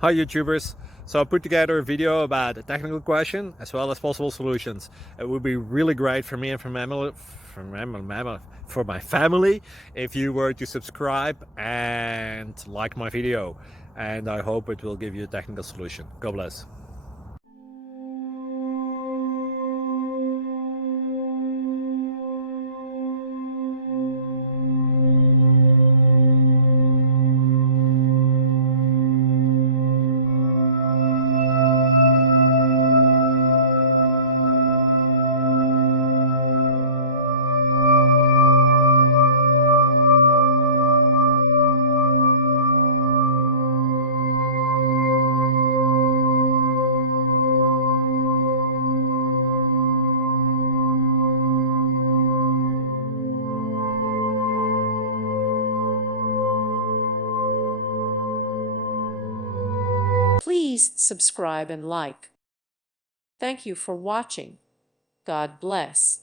Hi YouTubers! So I put together a video about a technical question as well as possible solutions. It would be really great for me and for my family if you were to subscribe and like my video, and I hope it will give you a technical solution. God bless. Please subscribe and like. Thank you for watching. God bless.